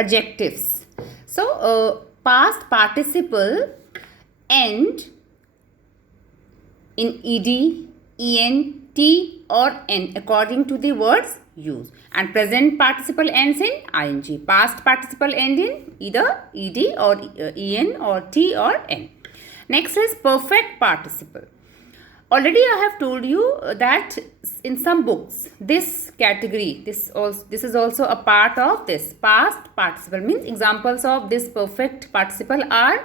adjectives. So past participle end in ed, en, t or n according to the words used, and present participle ends in ing. Past participle end in either ed or en or t or n. Next is perfect participle. Already I have told you that in some books this category, this is also a part of this past participle, means examples of this perfect participle are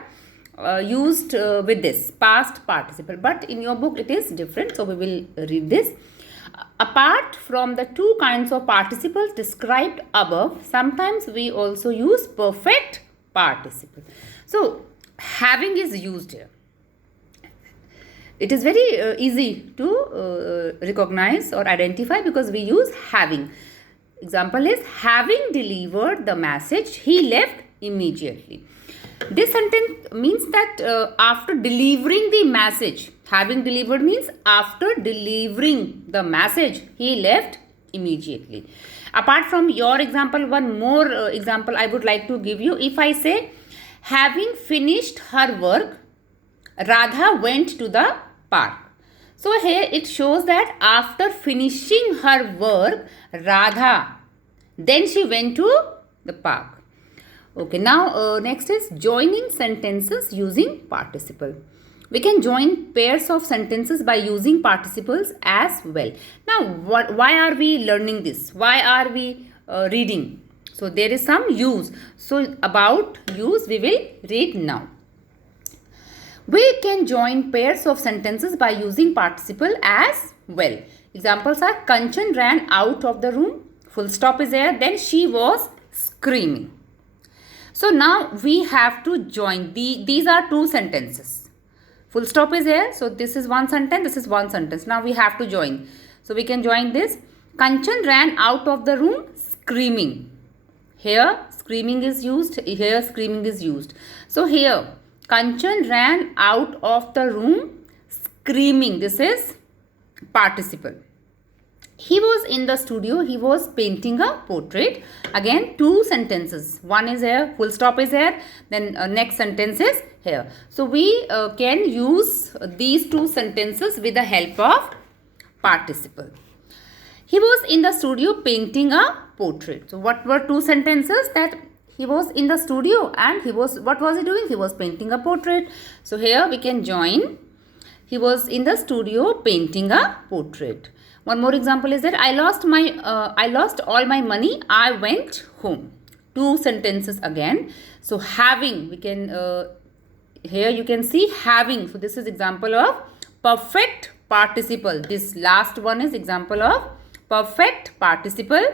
used with this past participle, but in your book it is different, so we will read this. Apart from the two kinds of participles described above, sometimes we also use perfect participle. So having is used here. It is very easy to recognize or identify because we use having. Example is, having delivered the message, he left immediately. This sentence means that after delivering the message, having delivered means after delivering the message, he left immediately. Apart from your example, one more example I would like to give you. If I say, having finished her work, Radha went to the park. So here it shows that after finishing her work, Radha, then she went to the park. Okay, now next is joining sentences using participle. We can join pairs of sentences by using participles as well. Now, why are we learning this? Why are we reading? So there is some use. So about use we will read now. We can join pairs of sentences by using participle as well. Examples are, Kanchan ran out of the room, full stop is there, then she was screaming. So now we have to join, these are two sentences. Full stop is here, so this is one sentence, this is one sentence. Now we have to join. So we can join this. Kanchan ran out of the room screaming. Here screaming is used, here screaming is used. So here, Kanchan ran out of the room screaming. This is participle. He was in the studio. He was painting a portrait. Again, two sentences. One is here, full stop is here. Then next sentence is here. So we can use these two sentences with the help of participle. He was in the studio painting a portrait. So what were two sentences? That he was in the studio and what was he doing? He was painting a portrait. So here we can join. He was in the studio painting a portrait. One more example is that I lost all my money. I went home. Two sentences again. So having, we can here you can see having. So this is example of perfect participle. This last one is example of perfect participle.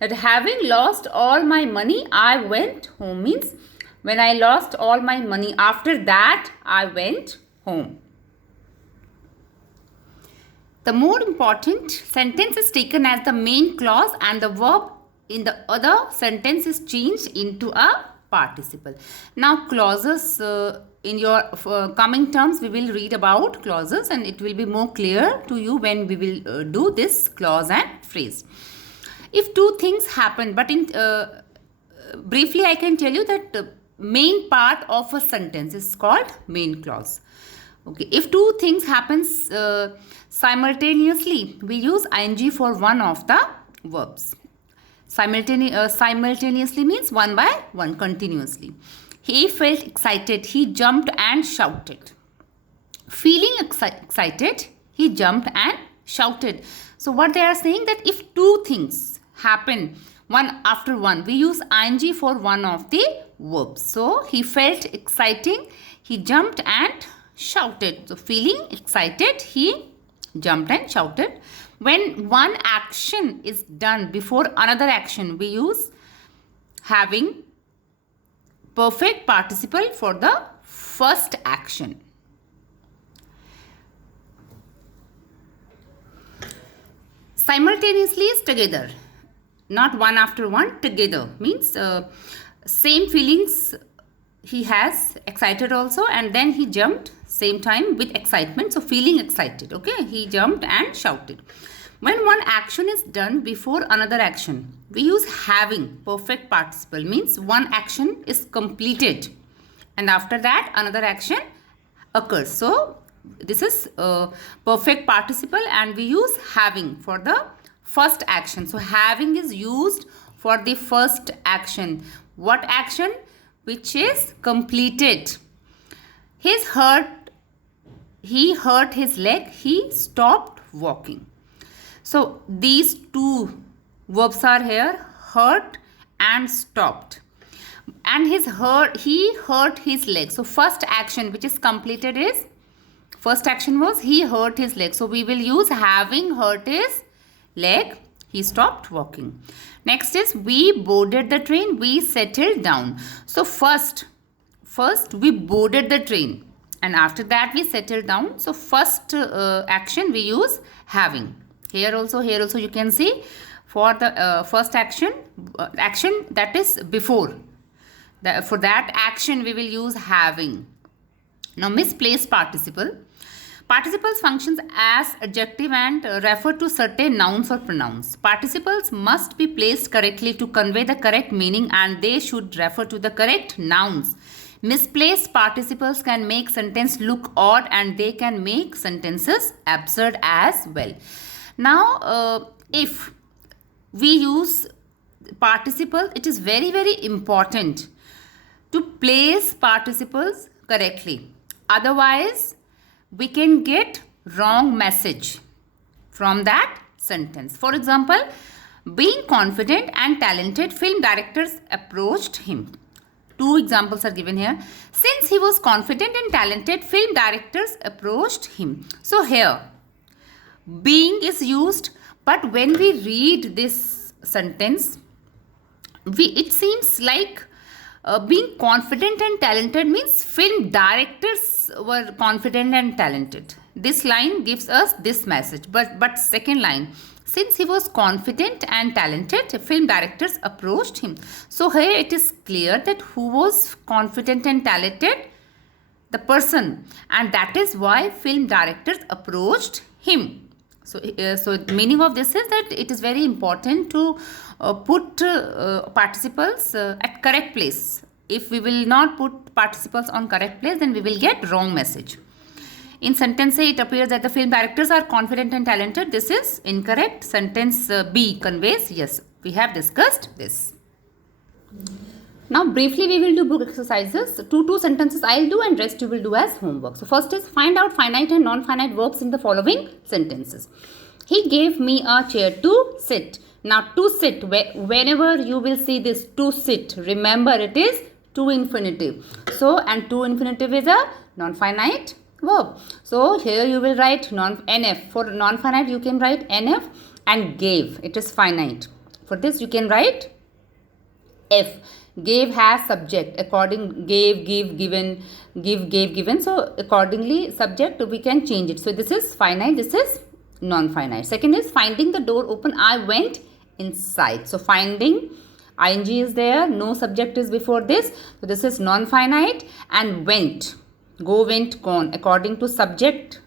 That having lost all my money, I went home means when I lost all my money, after that I went home. The more important sentence is taken as the main clause and the verb in the other sentence is changed into a participle. Now clauses, in your coming terms we will read about clauses and it will be more clear to you when we will do this clause and phrase. If two things happen, but in briefly I can tell you that the main part of a sentence is called main clause. Okay, if two things happens simultaneously, we use ing for one of the verbs. Simultaneously means one by one, continuously. He felt excited. He jumped and shouted. Feeling excited, he jumped and shouted. So what they are saying, that if two things happen one after one, we use ing for one of the verbs. So he felt exciting, he jumped and shouted. So feeling excited, he jumped and shouted. When one action is done before another action, we use having perfect participle for the first action. Simultaneously is together, not one after one, together means same feelings he has, excited also, and then he jumped same time with excitement, so feeling excited. Okay, he jumped and shouted. When one action is done before another action, we use having. Perfect participle means one action is completed and after that another action occurs. So this is perfect participle and we use having for the first action. So having is used for the first action. What action? Which is completed. He hurt his leg. He stopped walking. So these two verbs are here, hurt and stopped. And he hurt his leg. So first action which is completed is, first action was he hurt his leg. So we will use having hurt his leg. He stopped walking. Next is we boarded the train. We settled down. So first we boarded the train and after that we settled down. So first action we use having. Here also you can see for the first action that is before. For that action we will use having. Now misplaced participle. Participles functions as adjective and refer to certain nouns or pronouns. Participles must be placed correctly to convey the correct meaning and they should refer to the correct nouns. Misplaced participles can make sentence look odd and they can make sentences absurd as well. Now, if we use participles, it is very, very important to place participles correctly. Otherwise, we can get wrong message from that sentence. For example, being confident and talented, film directors approached him. Two examples are given here. Since he was confident and talented, film directors approached him. So here, being is used, but when we read this sentence, it seems like being confident and talented means film directors were confident and talented. This line gives us this message. But second line, since he was confident and talented, film directors approached him. So here it is clear that who was confident and talented? The person. And that is why film directors approached him. So meaning of this is that it is very important to put participles at correct place. If we will not put participles on correct place, then we will get wrong message. In sentence A, it appears that the film directors are confident and talented. This is incorrect. Sentence B conveys, yes, we have discussed this. Now briefly we will do book exercises. Two sentences I will do and rest you will do as homework. So first is find out finite and non-finite verbs in the following sentences. He gave me a chair to sit. Now to sit, whenever you will see this to sit, remember it is to infinitive. So and to infinitive is a non-finite verb. So here you will write NF. For non-finite you can write NF and gave. It is finite. For this you can write F. Gave has subject. According gave, give, given, give, gave, given. So accordingly subject we can change it. So this is finite. This is non-finite. Second is finding the door open. I went inside. So finding, ing is there. No subject is before this. So this is non-finite. And went. Go, went, gone. According to subject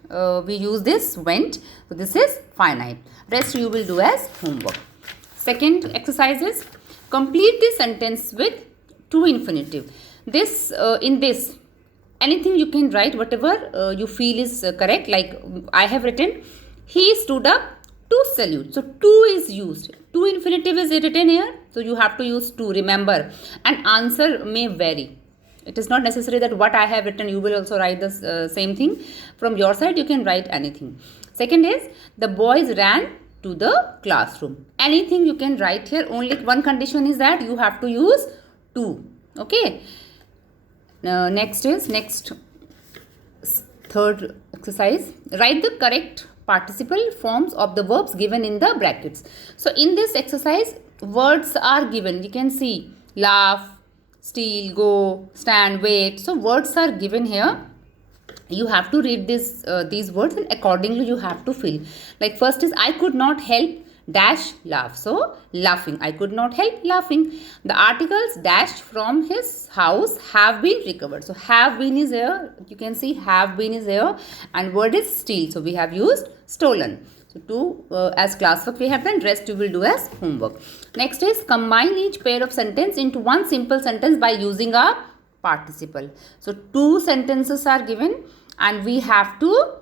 we use this went. So this is finite. Rest you will do as homework. Second exercise is complete the sentence with to infinitive. This in this anything you can write whatever you feel is correct. Like I have written, he stood up to salute. So to is used. To infinitive is written here. So you have to use to, remember. And answer may vary. It is not necessary that what I have written you will also write the same thing. From your side you can write anything. Second is the boys ran to the classroom. Anything you can write here. Only one condition is that you have to use to. Okay. Next third exercise. Write the correct participle forms of the verbs given in the brackets. So in this exercise words are given. You can see laugh, steal, go, stand, wait. So words are given here. You have to read these words and accordingly you have to fill. Like first is I could not help dash laugh. So laughing. I could not help laughing. The articles dashed from his house have been recovered. So have been is here. You can see have been is here and word is steal. So we have used stolen. So 2 as classwork we have done, rest you will do as homework. Next is combine each pair of sentence into one simple sentence by using a participle. So 2 sentences are given and we have to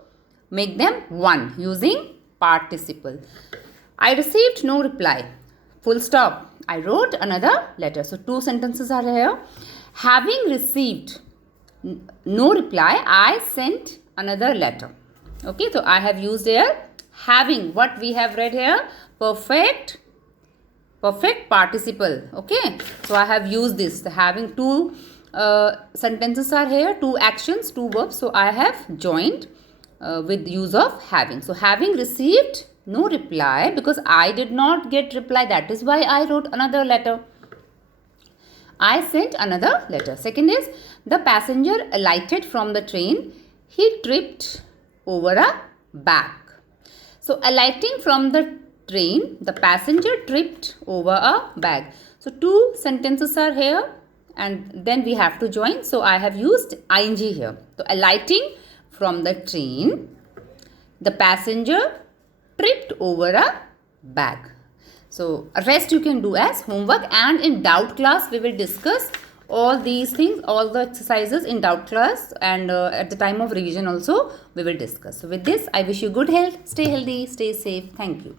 make them one using participle. I received no reply. Full stop. I wrote another letter. So 2 sentences are here. Having received no reply, I sent another letter. Okay, so I have used here having. What we have read here? Perfect participle. Okay, so I have used this. The having 2 sentences are here, 2 actions, 2 verbs. So I have joined with use of having. So having received no reply, because I did not get reply, that is why I wrote another letter. I sent another letter. Second is the passenger alighted from the train. He tripped over a bag. So alighting from the train, the passenger tripped over a bag. So 2 sentences are here and then we have to join. So I have used ing here. So alighting from the train, the passenger tripped over a bag. So rest you can do as homework, and in doubt class we will discuss all these things, all the exercises in doubt class, and at the time of revision also we will discuss. So with this I wish you good health, stay healthy, stay safe. Thank you.